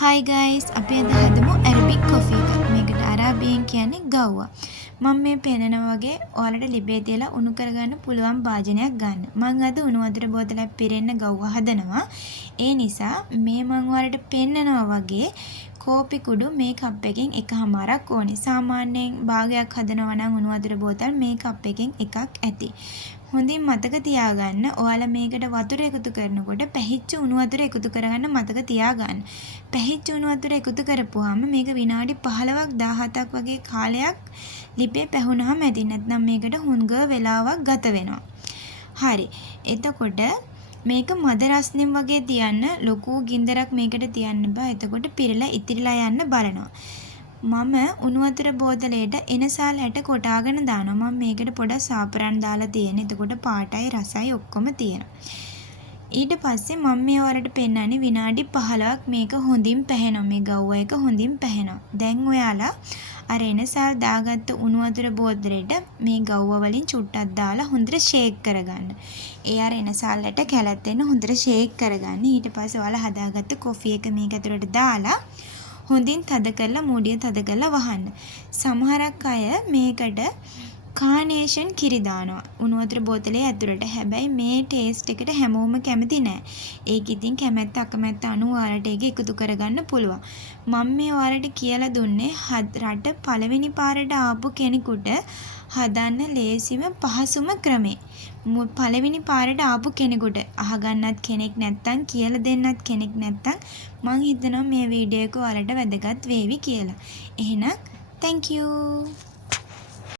Hi guys, අපි අද හදමු Arabic coffee එකක්. මේකට අරාබියෙන් කියන්නේ ගව්වා. මම මේ පෙන්නනවා වගේ ඔයාලට ලිපේ තියලා උණු කරගන්න පුළුවන් භාජනයක් ගන්න. මම අද උණු වතුර බෝතලයක් පිරෙන්න ගව්වා හදනවා. ඒ නිසා මේ මම ඔයාලට පෙන්නනවා වගේ කෝපි කුඩු මේ කප් එකෙන් එකමාරක් ඕනේ. සාමාන්‍යයෙන් භාගයක් හදනවා නම් උණු වතුර බෝතල් මේ කප් එකෙන් එකක් ඇති. හොඳින් මතක තියාගන්න ඔයාලා මේකට වතුර එකතු කරනකොට පැහිච්ච උණු වතුර එකතු කරගන්න මතක තියාගන්න. පැහිච්ච උණු වතුර එකතු කරපුවාම මේක විනාඩි 15ක් 17ක් වගේ කාලයක් ලිපේ පැහුනහම ඇති. නැත්නම් මේකට හුඟ වෙලාවක් ගත වෙනවා. හරි. එතකොට මේක මද රස්නෙන් වගේ තියන්න ලොකු ගින්දරක් මේකට තියන්න බෑ. එතකොට පිරලා ඉතිරිලා යන්න බලනවා. මම උණු වතුර බෝතලයට එනසාල් හැට කොටාගෙන දානවා. මම මේකට පොඩක් සාපරන් දාලා තියෙන. එතකොට පාටයි රසයි ඔක්කොම තියෙනවා. ඊට පස්සේ මම මේ වලට පෙන්නන්නේ විනාඩි 15ක් මේක හොඳින් පැහෙනවා. මේ ගව්ව එක හොඳින් පැහෙනවා. දැන් ඔයාලා අර එනසාල් දාගත්ත උණු වතුර බෝතලෙට මේ ගව්ව වලින් චුට්ටක් දාලා හොඳට ෂේක් කරගන්න. ඒ අර එනසාල්ලට කැලැත්තෙන්න හොඳට ෂේක් කරගන්න. ඊට පස්සේ ඔයාලා හදාගත්ත කොෆි එක මේක ඇතුළට දාලා හොඳින් තද කරලා මූඩිය තද කරලා වහන්න. සමහරක් අය මේකට කානේෂන් කිරි දානවා උණු වතුර බෝතලේ ඇතුළට. හැබැයි මේ ටේස්ට් එකට හැමෝම කැමති නෑ. ඒක ඉතින් කැමැත්ත අකමැත්ත අනුව ඔයාලට ඒක එකතු කරගන්න පුළුවන්. මම මේ ඔයාලට කියලා දුන්නේ රට පළවෙනි පාරට ආපු කෙනෙකුට හදන්න ලේසිම පහසුම ක්‍රමේ. පළවෙනි පාරට ආපු කෙනෙකුට අහගන්නත් කෙනෙක් නැත්තම් කියලා දෙන්නත් කෙනෙක් නැත්තම් මං හිතනවා මේ වීඩියෝ එක ඔයාලට වැදගත් වේවි කියලා. එහෙනම් thank you.